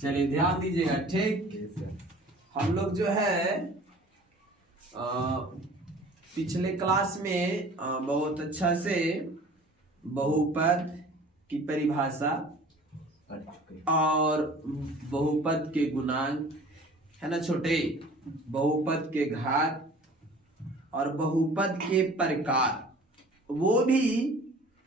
चलिए ध्यान दीजिएगा, ठीक। हम लोग जो है पिछले क्लास में बहुत अच्छा से बहुपद की परिभाषा और बहुपद के गुणांक है ना छोटे, बहुपद के घात और बहुपद के प्रकार, वो भी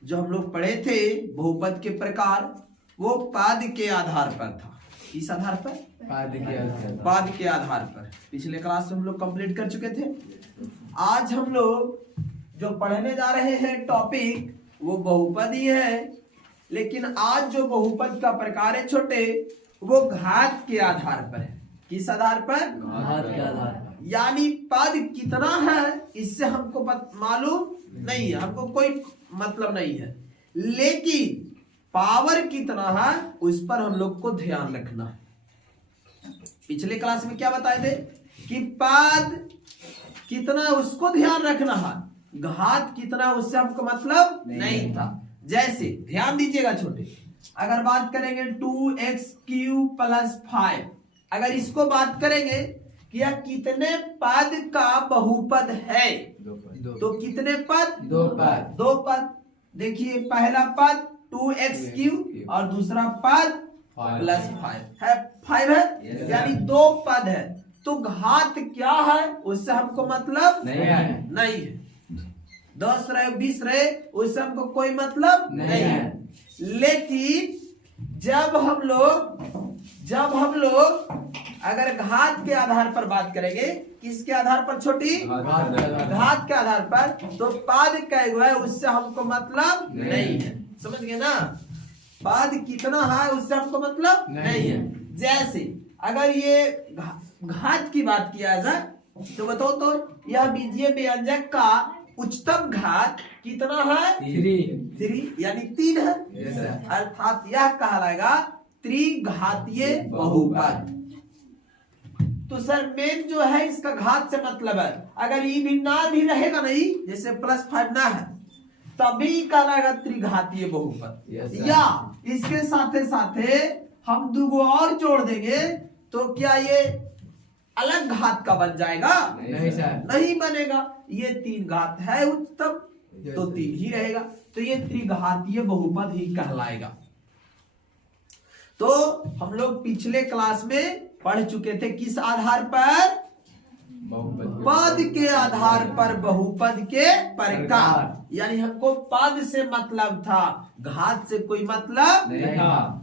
जो हम लोग पढ़े थे बहुपद के प्रकार, वो पद के आधार पर था। किस आधार पर? पद के आधार पर। पिछले क्लास में हम लोग कंप्लीट कर चुके थे। आज हम लोग जो पढ़ने जा रहे हैं टॉपिक वो बहुपद ही है, लेकिन आज जो बहुपद का प्रकार है छोटे, वो घात के आधार पर है। किस आधार पर? घात के आधार पर। यानी पद कितना है इससे हमको मालूम नहीं है, हमको कोई मतलब नहीं है, लेकिन पावर कितना है उस पर हम लोग को ध्यान रखना है। पिछले क्लास में क्या बताए थे कि पद कितना उसको ध्यान रखना है, घात कितना उससे हमको मतलब नहीं था। जैसे ध्यान दीजिएगा छोटे, अगर बात करेंगे 2x³ + 5, अगर इसको बात करेंगे कि यह कितने पद का बहुपद है, तो कितने पद? दो पद। देखिए पहला पद 2x³ और दूसरा पद +5 है, 5 है, यानी दो पद है। तो घात क्या है उससे हमको मतलब नहीं है। 10 रहे 20 रहे उससे हमको कोई मतलब नहीं है। लेकिन जब हम लोग अगर घात के आधार पर बात करेंगे, किसके आधार पर छोटी? घात के आधार पर, तो पद क्या है उससे हमको मतलब नहीं है। समझ गए ना? पद कितना है उससे हमको मतलब नहीं है। जैसे अगर ये घात की बात किया जाए तो बताओ, तो यह बीजीय व्यंजक का उच्चतम घात कितना है? 3 यानी 3 है। अर्थात यह कहलाएगा त्रिघातीय बहुपद। तो सर मेन जो है इसका घात से मतलब है, अगर ये भी ना भी रहेगा नहीं, जैसे +5 ना है, तभी कहलाएगा त्रिघातीय बहुपद। या इसके साथे साथे हम दो और जोड़ देंगे तो क्या ये अलग घात का बन जाएगा? नहीं बनेगा। ये 3 घात है उच्चतम, तो 3 ही रहेगा, तो ये त्रिघातीय बहुपद ही कहलाएगा। तो हम लोग पिछले क्लास में पढ़ चुके थे किस आधार पर? पद के आधार पर बहुपद के प्रकार। यानी हमको पद से मतलब था, घात से कोई मतलब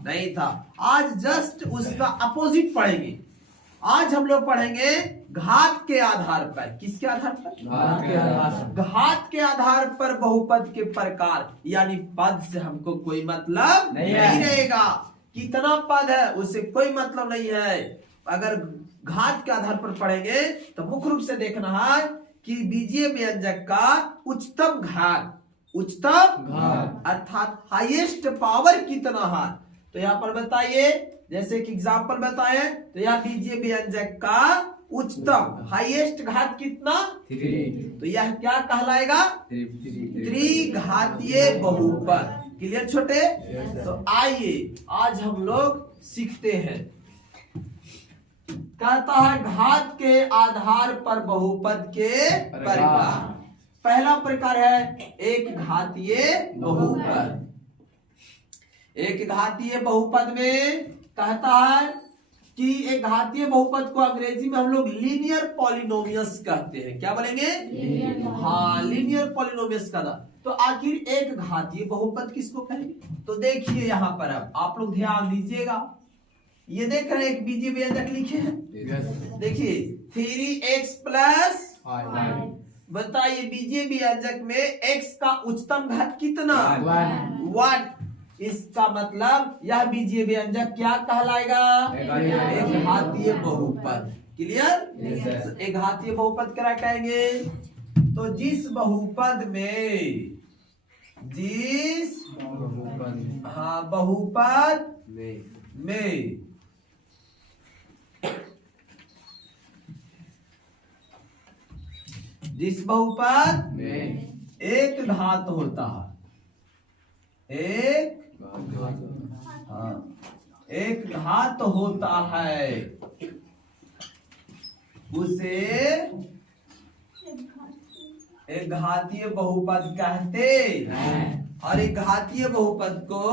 नहीं था। आज जस्ट उसका अपोजिट पढ़ेंगे। आज हम लोग पढ़ेंगे घात के आधार पर। किसके आधार पर? घात के आधार पर बहुपद के प्रकार, यानी पद से हमको कोई मतलब नहीं रहेगा। कितना पद है उससे कोई मतलब नहीं है। अगर घात के आधार पर पढ़ेंगे तो मुख्य रूप से देखना है कि बीजीय व्यंजक का उच्चतम घात, अर्थात हाईएस्ट पावर कितना है। तो यहाँ पर बताइए, जैसे कि एग्जांपल बताए, तो यह बीजीय व्यंजक का उच्चतम हाईएस्ट घात कितना? 3। तो यह क्या कहलाएगा? त्रिघातीय बहुपद। क्लियर छोटे? तो आइए आज हम लोग सीखते हैं। कहता है घात के आधार पर बहुपद के प्रकार। पहला प्रकार है एक घातीय बहुपद। एक घातीय बहुपद में कहता है कि एक घातीय बहुपद को अंग्रेजी में हम लोग लीनियर पॉलिनोमियस कहते हैं। क्या बोलेंगे? हाँ, लीनियर पॉलिनोमियस कहता। तो आखिर एक घातीय बहुपद किसको कहेंगे? तो देखिए यहाँ पर अब आप लोग ध्यान दीजिएगा, ये देख रहे हैं एक बीजीय व्यंजक लिखे हैं। देखिए 3x + 5। बताइए बीजीय व्यंजक में x का उच्चतम घात कितना? 1। इसका मतलब यह बीजीय व्यंजक क्या कहलाएगा? एक घातीय बहुपद। क्लियर? एक घातीय बहुपद क्या कहेंगे? तो जिस बहुपद में बहुपद में जिस बहुपद में एक घात होता है, एक एक घात होता है उसे एक घातीय बहुपद कहते हैं। और एक घातीय बहुपद को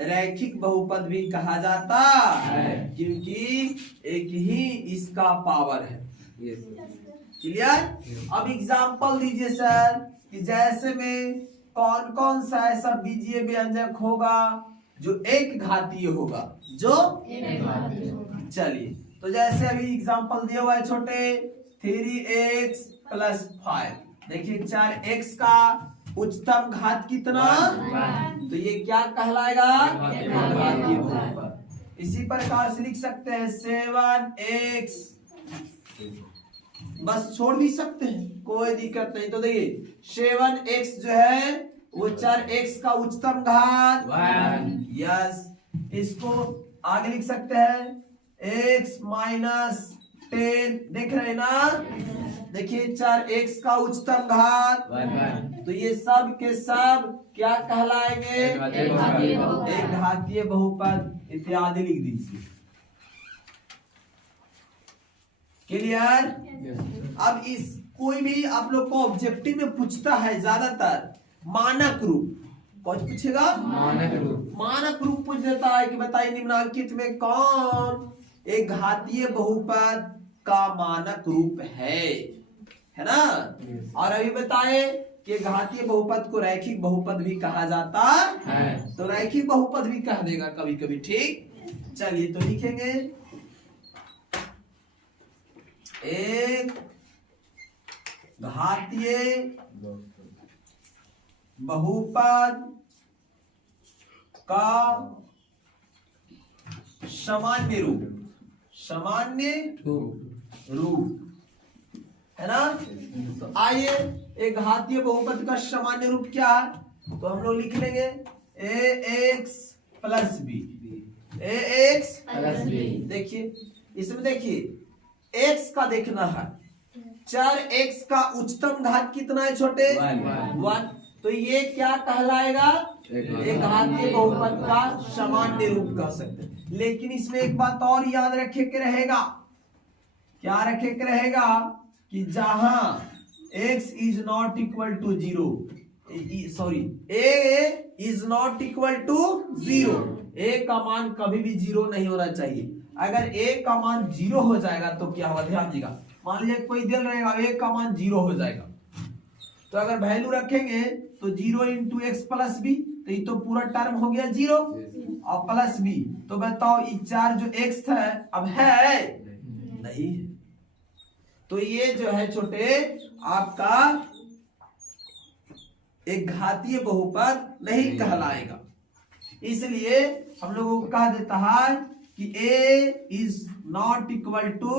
रैखिक बहुपद भी कहा जाता है क्योंकि एक ही इसका पावर है। क्लियर? अब एग्जांपल दीजिए सर कि जैसे में कौन कौन सा ऐसा बीजीय व्यंजक होगा जो एक घातीय होगा, जो चलिए तो जैसे अभी एग्जांपल दिया हुआ है छोटे 3x + 5। देखिए 4x का उच्चतम घात कितना, तो ये क्या कहलाएगा, घातीय बहुपद। इसी प्रकार से लिख सकते हैं 7x, बस छोड़ भी सकते हैं कोई दिक्कत नहीं। तो देखिए 7x जो है वो 4x का उच्चतम घात 1। यस, इसको आगे लिख सकते हैं x - 10। देख रहे हैं ना, देखिए 4x का उच्चतम घात 1। तो ये सब के सब क्या कहलाएंगे, एक घातीय बहुपद इत्यादि लिख दीजिए। क्लियर? अब इस कोई भी आप लोग को ऑब्जेक्टिव में पूछता है ज्यादातर मानक रूप, कौन पूछेगा, मानक रूप पूछ देता है कि बताइए निम्नलिखित में कौन एक घातीय बहुपद का मानक रूप है ना। और अभी बताए कि घातीय बहुपद को रैखिक बहुपद भी कहा जाता है, तो रैखिक बहुपद भी कह देगा कभी कभी। ठीक, चलिए तो लिखेंगे एक घातीय बहुपद का सामान्य रूप है ना। तो आइए एक घातीय बहुपद का सामान्य रूप क्या है, तो हम लोग लिख लेंगे ax + b। देखिए इसमें देखिए x का देखना है, 4x का उच्चतम घात कितना है छोटे, 1। तो ये क्या कहलाएगा, एक घातीय बहुपद का सामान्य रूप कह सकते हैं। लेकिन इसमें एक बात और याद रखे के रहेगा, क्या रखे के रहेगा कि जहां x is not equal to 0, sorry a is not equal to 0, a का मान कभी भी 0 नहीं होना चाहिए। अगर a का मान 0 हो जाएगा तो क्या होगा, ध्यान दीजिएगा। मान लीजिए कोई दिल रहेगा a का मान 0 हो जाएगा, तो अगर वैल्यू रखेंगे तो 0 × x + b, तो ये तो पूरा टर्म हो गया 0 और प्लस b। तो बताओ ये 4 जो x था अब है नहीं, तो ये जो है छोटे आपका एक घातीय बहुपद नहीं कहलाएगा। इसलिए हम लोगों को कहा देता है कि a is not equal to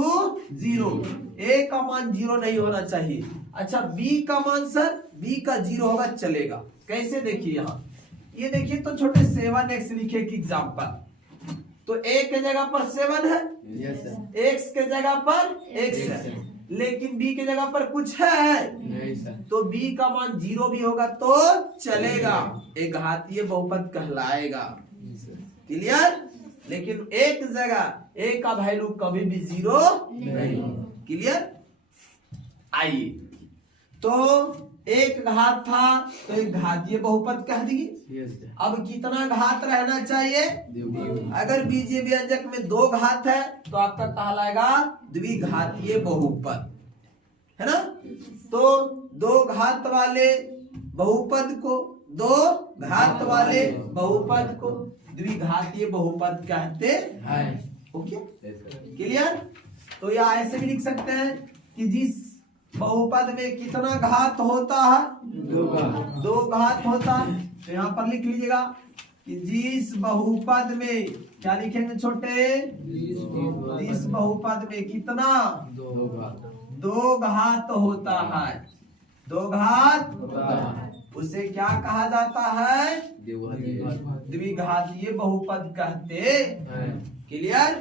0, a का मान 0 नहीं होना चाहिए। अच्छा b का मान, सर b का 0 होगा चलेगा। कैसे, देखिए यहाँ ये देखिए तो छोटे 7x लिखे कि एग्जाम्पल, तो a के जगह पर 7 है, x के जगह पर x है, लेकिन b के जगह पर कुछ है तो b का मान 0 भी होगा तो चलेगा, एक घातीय बहुपद कहलाएगा। क्लियर? लेकिन एक जगह a का वैल्यू कभी भी 0 नहीं। क्लियर? आइए तो एक घात था तो एक घातीय बहुपद कह दिए। अब कितना घात रहना चाहिए, अगर बीजीय व्यंजक में 2 घात है तो आपका कहलाएगा द्विघातीय बहुपद, है ना। तो 2 घात वाले बहुपद को, 2 घात वाले बहुपद को द्विघातीय बहुपद कहते हैं। Okay, clear? तो या ऐसे भी लिख सकते हैं कि जिस बहुपद में कितना घात होता है, 2 घात होता है, तो यहाँ पर लिख लीजिएगा कि जिस बहुपद में क्या लिखेंगे छोटे, जिस बहुपद में कितना 2 घात होता है, 2 घात, उसे क्या कहा जाता है, द्विघातीय बहुपद कहते हैं। क्लियर?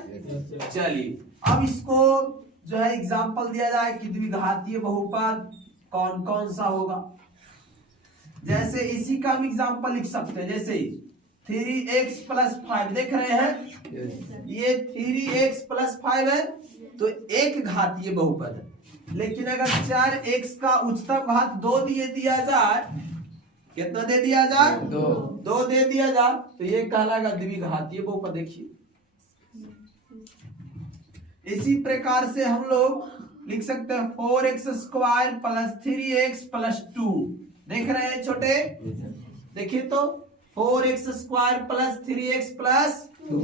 चलिए अब इसको जो है एग्जाम्पल दिया जाए कि द्विघातीय बहुपद कौन कौन सा होगा। जैसे इसी का हम एग्जाम्पल लिख सकते हैं, जैसे 3x प्लस 5 देख रहे हैं, ये 3x प्लस 5 है तो एक घातीय बहुपद है। लेकिन अगर 4x का उच्चतम घात 2 दिया जाए, कितना दे दिया जाए, 2 दे दिया जाए, तो ये कहलाएगा द्विघातीय बहुपद। देखिए इसी प्रकार से हम लोग लिख सकते हैं 4x square plus 3x plus 2। देख रहे हैं छोटे, देखिए तो 4x square plus 3x plus 2।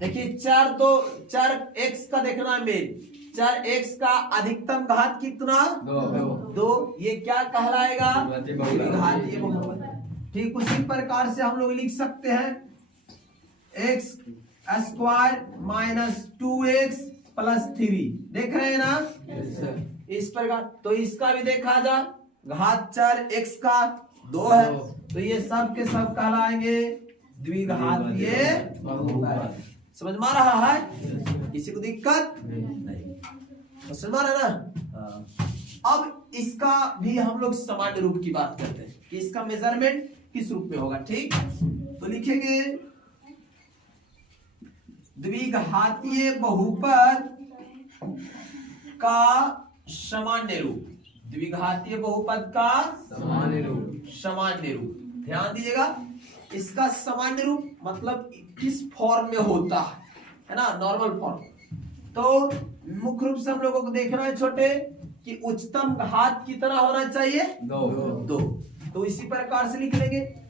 देखिए 4x का देखना है मेन, 4x का अधिकतम घात कितना, 2। ये क्या कहलाएगा, द्विघातीय बहुपद। ठीक उसी प्रकार से हम लोग लिख सकते हैं x square minus 2x plus 3। देख रहे हैं ना, इस प्रकार। तो इसका भी देखा जा, घात 4x का 2 है, तो ये सब के सब कहलाएंगे द्विघातीय बहुपद। समझ में आ रहा है, किसी को दिक्कत नहीं, समझ में आ रहा है ना। अब इसका भी हम लोग सामान्य रूप की बात करते हैं कि इसका मेजरमेंट किस रूप में होगा। ठीक, तो लिखेंगे द्विघातीय बहुपद का सामान्य रूप, द्विघातीय बहुपद का सामान्य रूप। ध्यान दीजिएगा, इसका सामान्य रूप मतलब किस फॉर्म में होता है ना, नॉर्मल फॉर्म। तो मुख्य रूप से हम लोगों को देखना है छोटे कि उच्चतम घात कितना होना चाहिए, 2। तो इसी प्रकार से लिख लेंगे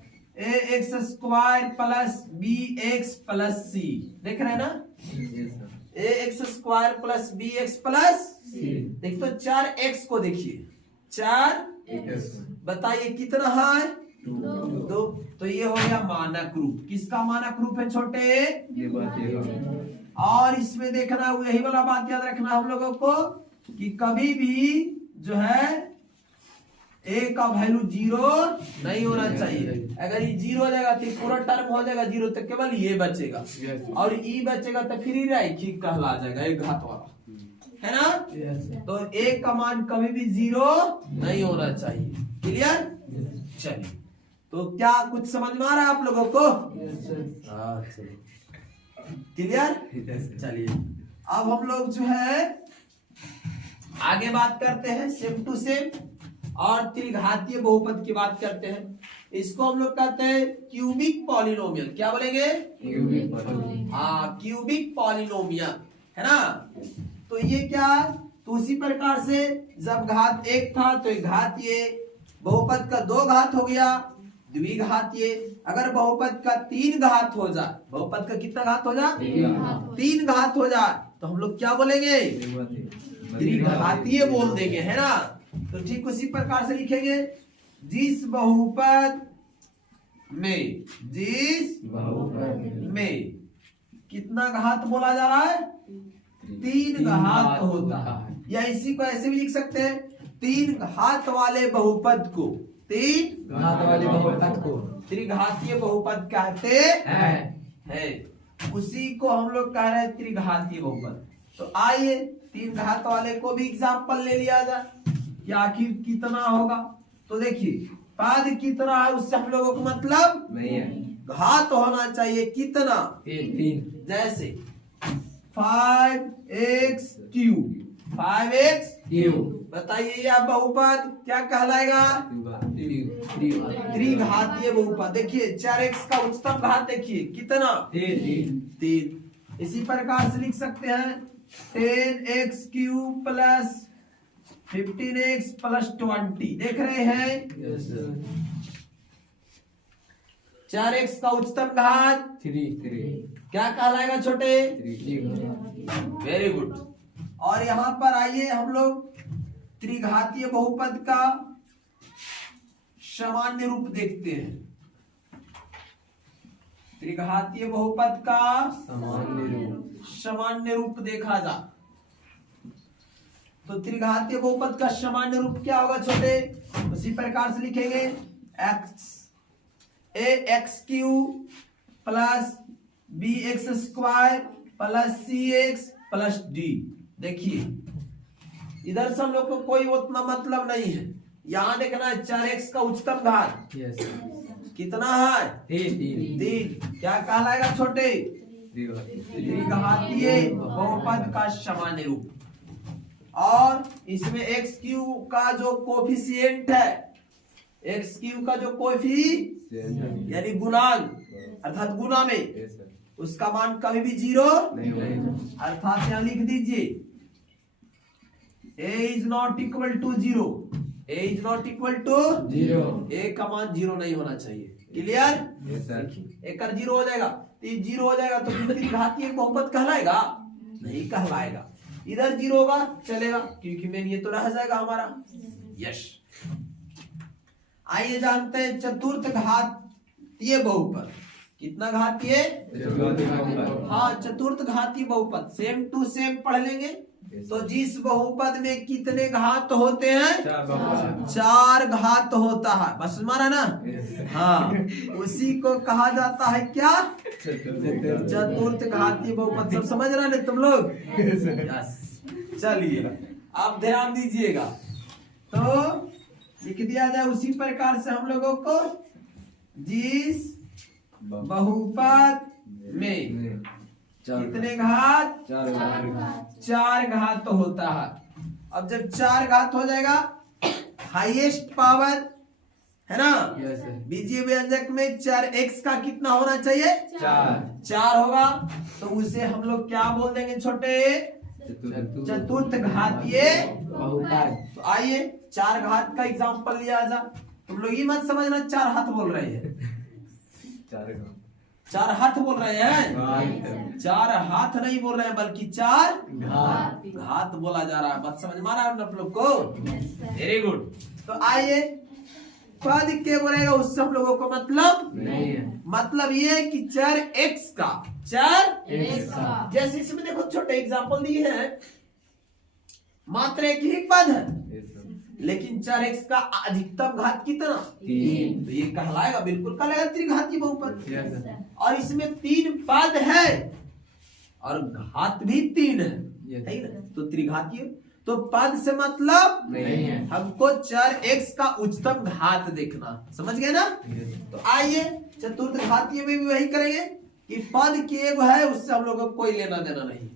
ax square plus bx plus c। देख रहे हैं ना, ax square plus bx plus c। देखिए तो 4x को देखिए, 4x बताइए कितना है, 2। तो ये हो गया मानक रूप। किसका मानक रूप है छोटे, और इसमें देखना यही वाला बात याद रखना हम लोगों को कि कभी भी जो है a का वैल्यू 0 नहीं होना चाहिए। अगर ये 0 हो जाएगा तो पूरा टर्म हो जाएगा 0, तो केवल ये बचेगा, और e बचेगा तो फिर ही रैखिक कहला जाएगा, एक घात वाला, है ना। तो a का मान कभी भी 0 नहीं होना चाहिए। क्लियर, चलिए। तो क्या कुछ समझ में आ रहा है आप लोगों को, क्लियर। चलिए अब हम लोग जो है आगे बात करते हैं सेम टू सेम, और त्रिघातीय बहुपद की बात करते हैं। इसको हम लोग कहते हैं क्यूबिक पॉलिनोमियल। क्या बोलेंगे, क्यूबिक पॉलिनोमियल, है ना। तो ये क्या, तो उसी प्रकार से जब घात 1 था तो एक घातीय, बहुपद का 2 घात हो गया द्विघातीय। अगर बहुपद का 3 घात हो जाए, बहुपद का कितना घात हो जाए, 3 घात हो जाए, तो हम लोग क्या बोलेंगे, त्रिघातीय बोल देंगे, है ना। तो ठीक उसी प्रकार से लिखेंगे जिस बहुपद में कितना घात बोला जा रहा है, 3 घात होता है, या इसी को ऐसे भी लिख सकते हैं 3 घात वाले बहुपद को, 3 घात वाले बहुपद को त्रिघातीय बहुपद कहते हैं। उसी को हम लोग कह रहे हैं त्रिघातीय बहुपद। तो आइए 3 घात वाले को भी एग्जाम्पल ले लिया जाए कि आखिर कितना होगा। तो देखिए पद कितना है उससे हम लोगों को मतलब नहीं है, घात होना चाहिए कितना, 3। जैसे 5x क्यूब, 5x क्यूब, बताइए यह बहुपद क्या कहलाएगा, त्रिघातीय बहुपद। देखिए 4x का उच्चतम घात देखिए कितना, 3। इसी प्रकार से लिख सकते हैं 10x cube plus 15x plus 20। देख रहे हैं 4x का उच्चतम घात 3 क्या कहलाएगा छोटे, 3। Very good. और यहां पर आइए हम लोग त्रिघातीय बहुपद का सामान्य रूप देखते हैं। त्रिघातीय बहुपद का सामान्य रूप देखा जा, तो त्रिघातीय बहुपद का सामान्य रूप क्या होगा छोटे, उसी प्रकार से लिखेंगे ax cube plus bx square plus cx plus d। देखिए इधर से हम लोग को कोई उतना मतलब नहीं है, यहां देखना है 4x का उच्चतम घात, कितना है? 3। क्या कहलाएगा छोटे? त्रिघातीय बहुपद का सामान्य रूप। और इसमें एक्स क्यू का जो कोफिशिएंट है, एक्स क्यू का जो कोफिशिएंट यानी गुणांक अर्थात गुना में, उसका मान कभी भी 0 अर्थात यहां लिख दीजिए a is not equal to 0, a is not equal to 0, a का मान 0 नहीं होना चाहिए। क्लियर? एक 0 हो जाएगा तो 0 हो जाएगा तो त्रिघातीय बहुपद कहलाएगा? नहीं कहलाएगा। इधर 0 होगा चलेगा क्योंकि मेन ये तो रह जाएगा हमारा। यस, आइए जानते हैं चतुर्थ घातीय बहुपद। कितना घातीय? हाँ, चतुर्थ घातीय बहुपद सेम टू सेम पढ़ लेंगे। तो जिस बहुपद में कितने घात होते हैं? 4 घात होता है। बस मारा ना? हाँ, उसी को कहा जाता है क्या? चतुर्थ घातीय बहुपद। सब समझ रहे हैं तुम लोग? यस, चलिए आप ध्यान दीजिएगा। तो लिख दिया जाए उसी प्रकार से हम लोगों को, जिस बहुपद में कितने घात? 4 घात होता है। अब जब 4 घात हो जाएगा, हाईएस्ट पावर है ना, बीजीय व्यंजक में 4x का कितना होना चाहिए? 4 होगा। तो उसे हम लोग क्या बोल देंगे छोटे? चतुर्थ घातीय बहुपद। तो आइए 4 घात का एग्जांपल लिया जा। तुम लोग ये मत समझना 4 हाथ बोल रहे हैं, 4 हाथ बोल रहे हैं, 4 हाथ नहीं बोल रहे हैं बल्कि 4 घात बोला जा रहा है। बात समझ में आ रहा है आप लोग को? Very good. तो आइए पद के बोलेगा उससे हम लोगों को मतलब नहीं है। मतलब ये है कि 4x का, 4x का, जैसे इसमें देखो छोटे एग्जांपल दिए हैं, मात्र एक ही पद है लेकिन 4x का अधिकतम घात कितना? 3। तो ये कहलाएगा, बिल्कुल कहलाएगा त्रिघातीय बहुपद। और इसमें 3 पद है और घात भी 3 है, तो त्रिघातीय। तो पद से मतलब नहीं है, हमको 4x का उच्चतम घात देखना। समझ गए ना? तो आइए चतुर्थ घातीय में भी वही करेंगे कि पद की एक है, उससे हम लोगों को कोई लेना देना नहीं,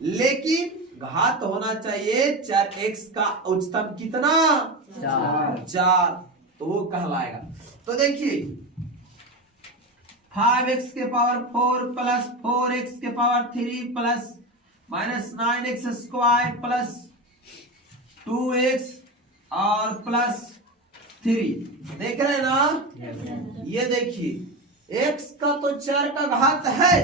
लेकिन घात होना चाहिए 4x का उच्चतम कितना? 4। तो वो कहलाएगा। तो देखिए 5x के पावर 4 प्लस 4x के power 3 plus minus 9x square plus 2x और प्लस 3। देख रहे हैं ना? ये देखिए x का तो 4 का घात है,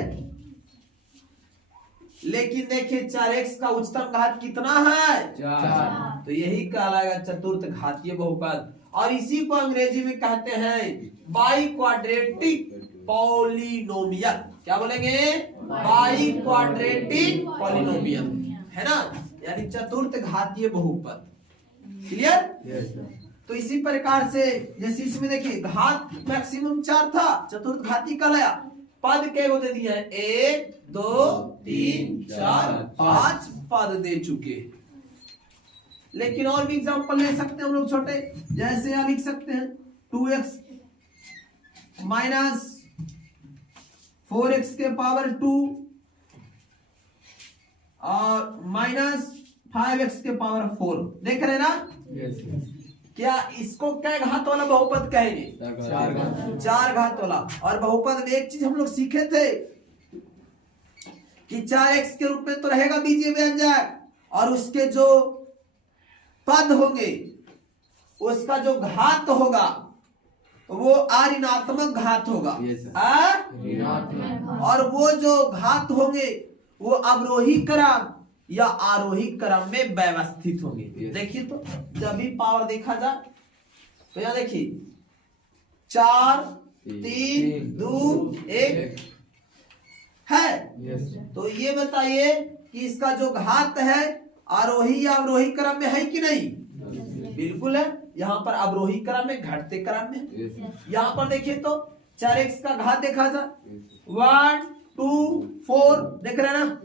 लेकिन देखिए 4x का उच्चतम घात कितना है? 4। तो यही कहलाएगा चतुर्थ घातीय बहुपद। और इसी को अंग्रेजी में कहते हैं बाई क्वाड्रेटिक पॉलिनोमियल। क्या बोलेंगे? बाई क्वाड्रेटिक पॉलिनोमियल, है ना, यानी चतुर्थ घातीय बहुपद। क्लियर? तो इसी प्रकार से जैसे इसमें देखिए घात मैक्सिमम 4 था, चतुर्थ घातीय कहलाया। पद के दे दिए हैं 1 2 3 4 5 पद दे चुके। लेकिन और भी एग्जांपल ले सकते हैं हम लोग छोटे, जैसे यहां लिख सकते हैं 2x माइनस 4x के पावर 2 और माइनस 5x के पावर 4। देख रहे हैं ना? क्या इसको क्या घात वाला बहुपद कहेंगे? 4 घात वाला। और बहुपद में एक चीज हम लोग सीखे थे कि 4x के रूप में तो रहेगा बीजीय व्यंजक, और उसके जो पद होंगे उसका जो घात होगा वो ऋणात्मक घात होगा। और वो जो घात होंगे वो अवरोही क्रम या आरोही क्रम में व्यवस्थित होंगे। देखिए तो जब भी पावर देखा जाए तो यहां देखिए 4 3 2 1 है। तो ये बताइए कि इसका जो घात है आरोही या अवरोही क्रम में है कि नहीं? बिल्कुल है। यहाँ पर अवरोही क्रम में, घटते क्रम में। यहाँ पर देखिए तो 4x का घात देखा था 1 2 4, देख रहे हैं ना?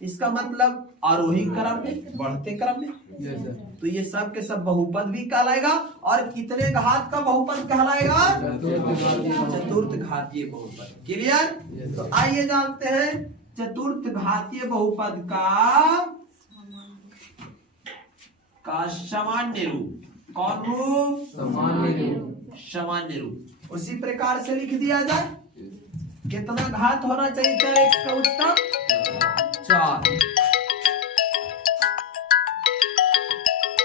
इसका मतलब आरोही क्रम में, बढ़ते क्रम में। तो ये सब के सब बहुपद भी कहलाएगा। और कितने घात का बहुपद कहलाएगा? चतुर्थ घातीय बहुपद। क्लियर? तो आइए जानते हैं चतुर्थ घातीय बहुपद का सामान्य रूप। कौन रूप? सामान्य रूप। उसी प्रकार से लिख दिया जाए। कितना घात होना चाहिए? 4x का उच्चतम